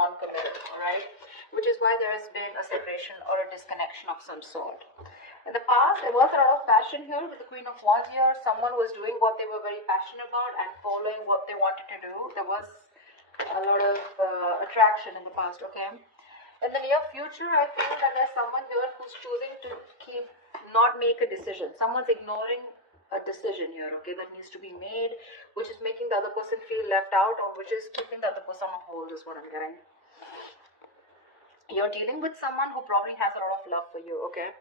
non-committal, all right? Which is why there has been a separation or a disconnection of some sort. In the past, there was a lot of passion here with the Queen of Wands here. Someone was doing what they were very passionate about and following what they wanted to do. There was a lot of attraction in the past, okay? In the near future, I feel that there's someone here who's choosing to not make a decision. Someone's ignoring a decision here, okay, that needs to be made, which is making the other person feel left out, or which is keeping the other person on hold, is what I'm getting. You're dealing with someone who probably has a lot of love for you, okay?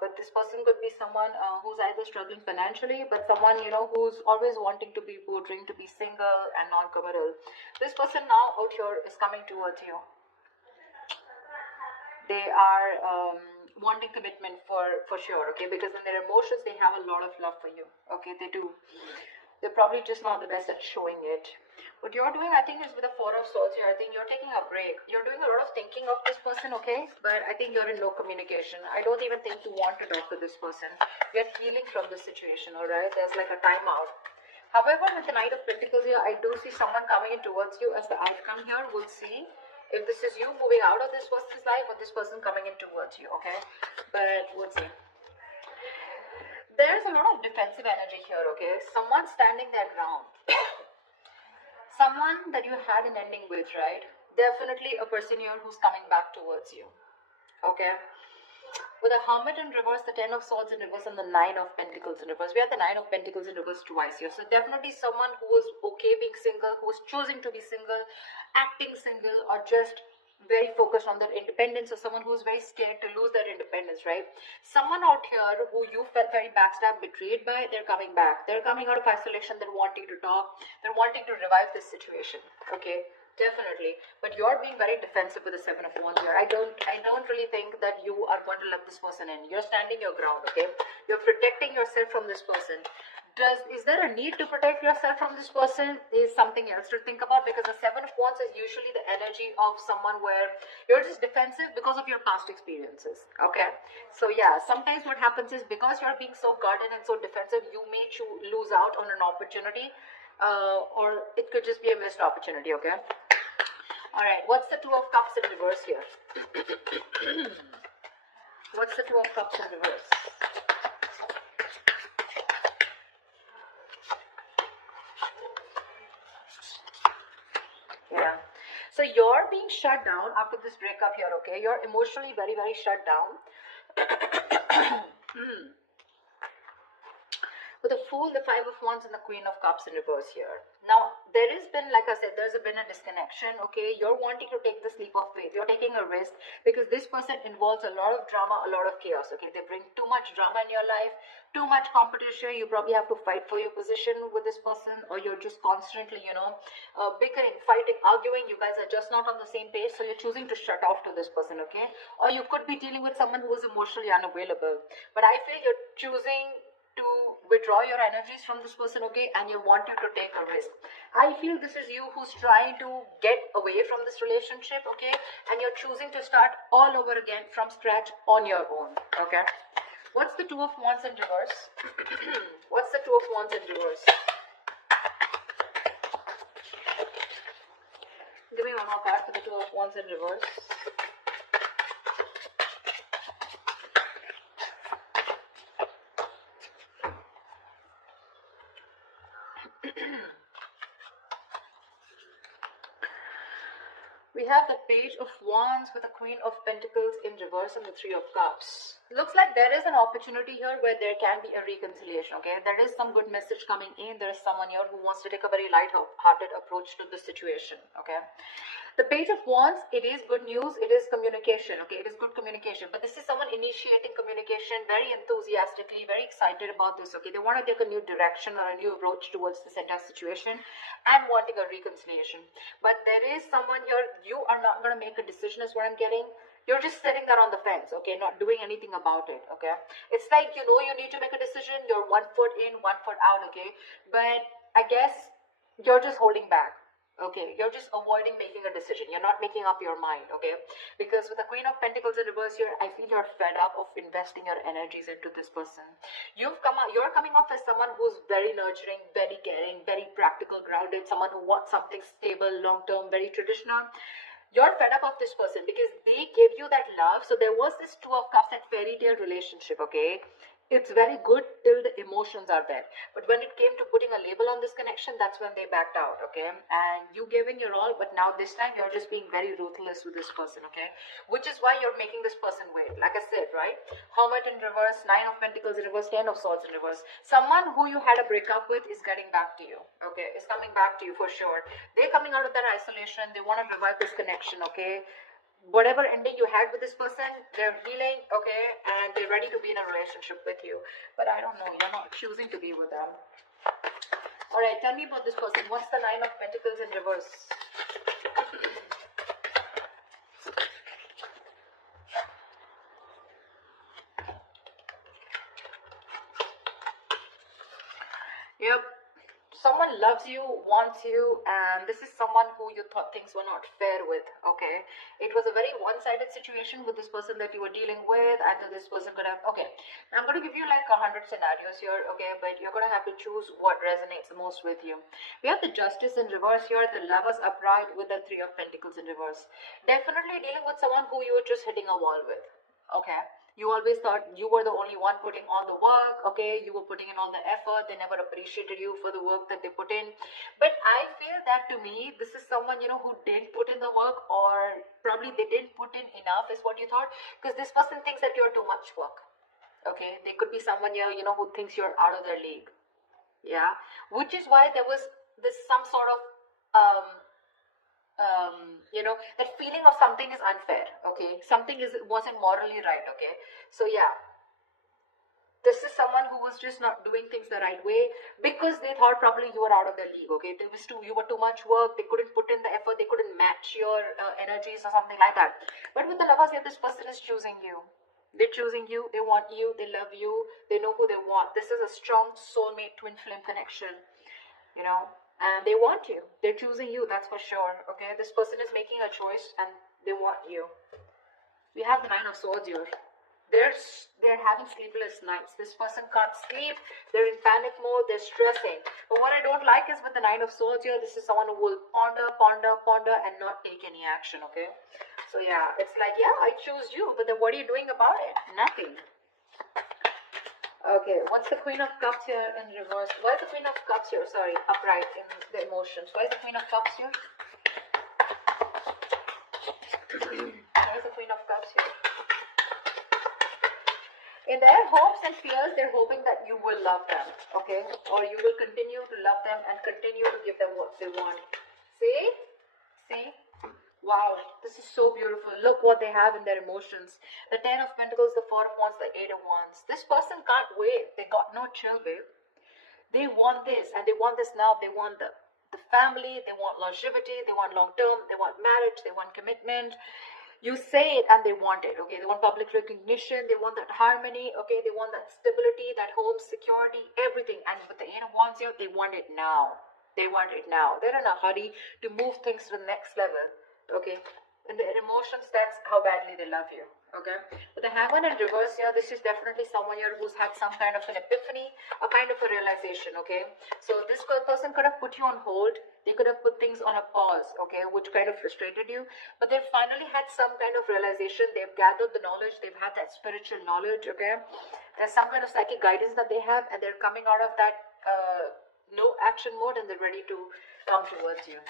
But this person could be someone who's either struggling financially, but someone, you know, who's always wanting to be bordering, to be single and non-committal. This person now out here is coming towards you. They are wanting commitment for sure, okay? Because in their emotions, they have a lot of love for you, okay? They do. They're probably just not the best at showing it. What you're doing, I think, is with the Four of Swords here. I think you're taking a break. You're doing a lot of thinking of this person, okay? But I think you're in no communication. I don't even think you want to talk to this person. You're healing from this situation, all right? There's like a timeout. However, with the Knight of Pentacles here, I do see someone coming in towards you as the outcome here. We'll see if this is you moving out of this person's life or this person coming in towards you, okay? But we'll see. There's a lot of defensive energy here, okay? Someone standing their ground. Someone that you had an ending with, right? Definitely a person here who's coming back towards you, okay? With the Hermit in reverse, the Ten of Swords in reverse, and the Nine of Pentacles in reverse. We have the Nine of Pentacles in reverse twice here. So definitely someone who is okay being single, who is choosing to be single, acting single, or just very focused on their independence, or someone who's very scared to lose their independence, right? Someone out here who you felt very backstabbed, betrayed by, they're coming back. They're coming out of isolation. They're wanting to talk. They're wanting to revive this situation, okay? Definitely. But you're being very defensive with the Seven of Wands here. I don't really think that you are going to let this person in. You're standing your ground, okay? You're protecting yourself from this person. Is there a need to protect yourself from this person is something else to think about, because the Seven of Wands is usually the energy of someone where you're just defensive because of your past experiences, okay? So yeah, sometimes what happens is because you're being so guarded and so defensive, you may lose out on an opportunity, or it could just be a missed opportunity, okay? Alright, what's the Two of Cups in reverse here? What's the Two of Cups in reverse? Yeah. So you're being shut down after this breakup here, okay? You're emotionally very, very shut down. With the Fool, the Five of Wands, and the Queen of Cups in reverse here. Now, there has been, like I said, there's been a disconnection, okay? You're wanting to take this leap of faith. You're taking a risk because this person involves a lot of drama, a lot of chaos, okay? They bring too much drama in your life, too much competition. You probably have to fight for your position with this person, or you're just constantly, you know, bickering, fighting, arguing. You guys are just not on the same page, so you're choosing to shut off to this person, okay? Or you could be dealing with someone who is emotionally unavailable. But I feel you're choosing to withdraw your energies from this person, okay, and you want you to take a risk. I feel this is you who's trying to get away from this relationship, okay, and you're choosing to start all over again from scratch on your own, okay. What's the Two of Wands in reverse? What's the Two of Wands in reverse? Give me one more card for the Two of Wands in reverse. We have the Page of Wands with the Queen of Pentacles in reverse and the Three of Cups. Looks like there is an opportunity here where there can be a reconciliation, okay? There is some good message coming in. There is someone here who wants to take a very light-hearted approach to the situation, okay? The Page of Wands, it is good news. It is communication, okay? It is good communication. But this is someone initiating communication very enthusiastically, very excited about this, okay? They want to take a new direction or a new approach towards this entire situation and wanting a reconciliation. But there is someone here, you are not going to make a decision is what I'm getting. You're just sitting there on the fence, okay, not doing anything about it, okay? It's like, you know, you need to make a decision. You're 1 foot in, 1 foot out, okay? But I guess you're just holding back. Okay, you're just avoiding making a decision. You're not making up your mind, okay? Because with the Queen of Pentacles in reverse here, I feel you're fed up of investing your energies into this person. You're coming off as someone who's very nurturing, very caring, very practical, grounded, someone who wants something stable, long-term, very traditional. You're fed up of this person because they gave you that love. So there was this Two of Cups, that fairy tale relationship, okay? It's very good till the emotions are there. But when it came to putting a label on this connection, that's when they backed out, okay? And you gave in your all, but now this time you're just being very ruthless with this person, okay? Which is why you're making this person wait. Like I said, right? Hermit in reverse, Nine of Pentacles in reverse, Ten of Swords in reverse. Someone who you had a breakup with is getting back to you, okay? Is coming back to you for sure. They're coming out of that isolation. They want to revive this connection, okay? Whatever ending you had with this person, they're healing, okay, and they're ready to be in a relationship with you. But I don't know, you're not choosing to be with them. All right, tell me about this person. What's the Nine of Pentacles in reverse? Yep. Someone loves you, wants you, and this is someone who you thought things were not fair with, okay? It was a very one-sided situation with this person that you were dealing with. Either this person could have, okay, I'm going to give you like 100 scenarios here, okay? But you're going to have to choose what resonates the most with you. We have the Justice in reverse here, the Lovers upright with the Three of Pentacles in reverse. Definitely dealing with someone who you were just hitting a wall with, okay? You always thought you were the only one putting all the work, okay? You were putting in all the effort. They never appreciated you for the work that they put in. But I feel that to me, this is someone, you know, who didn't put in the work, or probably they didn't put in enough is what you thought. Because this person thinks that you're too much work, okay? They could be someone here, you know, who thinks you're out of their league. Yeah? Which is why there was this some sort of you know, that feeling of something is unfair, okay? Something wasn't morally right, okay? So yeah, this is someone who was just not doing things the right way because they thought probably you were out of their league, okay? You were too much work. They couldn't put in the effort. They couldn't match your energies or something like that. But with the Lovers here, this person is choosing you. They're choosing you. They want you. They love you. They know who they want. This is a strong soulmate twin flame connection, you know, and they want you. They're choosing you, that's for sure, okay? This person is making a choice and they want you. We have the Nine of Swords here. They're having sleepless nights. This person can't sleep. They're in panic mode. They're stressing. But what I don't like is with the Nine of Swords here, this is someone who will ponder and not take any action, okay? So yeah, it's like, yeah, I choose you, but then what are you doing about it? Nothing. Okay, what's the Queen of Cups here in reverse? Why is the Queen of Cups here? Sorry, upright in the emotions. Why is the Queen of Cups here? Why is the Queen of Cups here? In their hopes and fears, they're hoping that you will love them, okay? Or you will continue to love them and continue to give them what they want. See? See? Wow, this is so beautiful. Look what they have in their emotions. The Ten of Pentacles, the Four of Wands, the Eight of Wands. This person can't wait. They got no chill, babe. They want this, and they want this now. They want the family. They want longevity. They want long term. They want marriage. They want commitment. You say it and they want it, okay? They want public recognition. They want that harmony, okay? They want that stability, that home security, everything. And with the Eight of Wands here, they want it now. They want it now. They're in a hurry to move things to the next level. Okay, in their emotions, that's how badly they love you. Okay, but the Hangman in reverse here, this is definitely someone here who's had some kind of an epiphany, a kind of a realization. Okay, so this person could have put you on hold. They could have put things on a pause, okay, which kind of frustrated you, but they've finally had some kind of realization. They've gathered the knowledge. They've had that spiritual knowledge. Okay, there's some kind of psychic guidance that they have, and they're coming out of that no action mode, and they're ready to come towards you.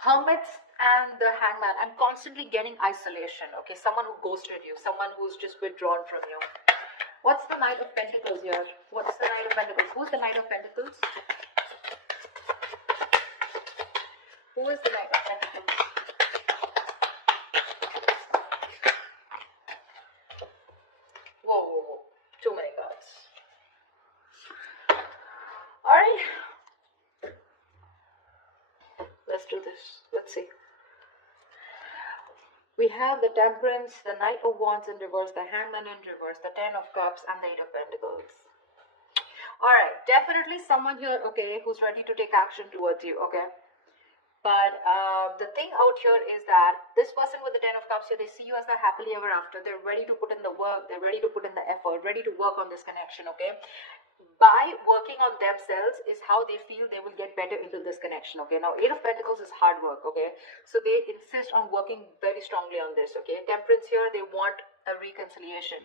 Hermits and the Hangman, I'm constantly getting isolation, okay? Someone who ghosted you, someone who's just withdrawn from you. What's the Knight of Pentacles here? What's the Knight of Pentacles? Who's the Knight of Pentacles? Who is the Knight of Pentacles? Whoa, whoa, whoa. Too many cards. Alright. Let's do this. Let's see. We have the Temperance, the Knight of Wands in reverse, the Hangman in reverse, the Ten of Cups, and the Eight of Pentacles. Alright, definitely someone here, okay, who's ready to take action towards you, okay? But the thing out here is that this person with the Ten of Cups here, they see you as the happily ever after. They're ready to put in the work. They're ready to put in the effort, ready to work on this connection, okay? by working on themselves is how they feel they will get better into this connection. Okay, now Eight of Pentacles is hard work. Okay, so they insist on working very strongly on this. Okay, Temperance here, they want a reconciliation,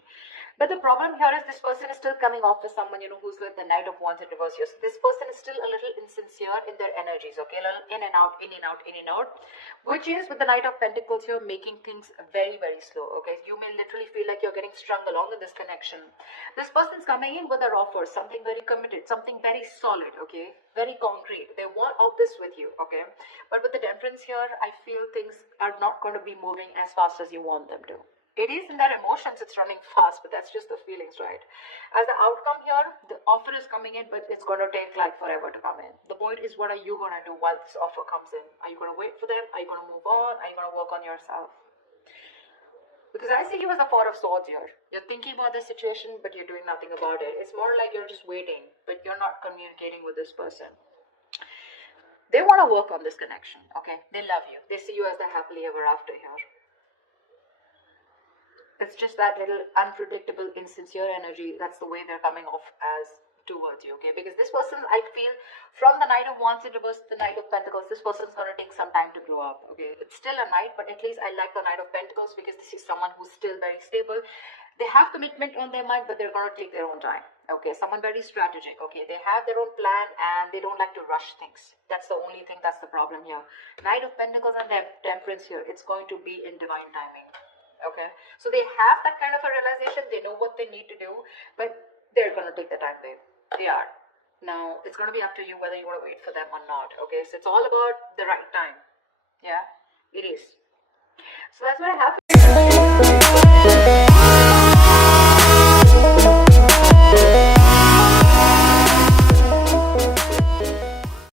but the problem here is this person is still coming off as someone, you know, who's with the Knight of Wands in reverse here. So this person is still a little insincere in their energies. Okay, a little in and out, in and out, in and out, which is with the Knight of Pentacles here making things very, very slow. Okay, you may literally feel like you're getting strung along in this connection. This person's coming in with their offer, something very committed, something very solid. Okay, very concrete. They want all this with you. Okay, but with the Temperance here, I feel things are not going to be moving as fast as you want them to. It is in their emotions, it's running fast, but that's just the feelings, right? As the outcome here, the offer is coming in, but it's going to take like forever to come in. The point is, what are you going to do while this offer comes in? Are you going to wait for them? Are you going to move on? Are you going to work on yourself? Because I see you as the Four of Swords here. You're thinking about the situation, but you're doing nothing about it. It's more like you're just waiting, but you're not communicating with this person. They want to work on this connection, okay? They love you. They see you as the happily ever after here. It's just that little unpredictable, insincere energy. That's the way they're coming off as towards you, okay? Because this person, I feel, from the Knight of Wands in reverse to the Knight of Pentacles, this person's going to take some time to grow up, okay? It's still a Knight, but at least I like the Knight of Pentacles because this is someone who's still very stable. They have commitment on their mind, but they're going to take their own time, okay? Someone very strategic, okay? They have their own plan and they don't like to rush things. That's the only thing, that's the problem here. Knight of Pentacles and Temperance here, it's going to be in divine timing. Okay, so they have that kind of a realization. They know what they need to do, but they're going to take the time, babe. They are. Now, it's going to be up to you whether you want to wait for them or not. Okay, so it's all about the right time. Yeah, it is. So that's what I have.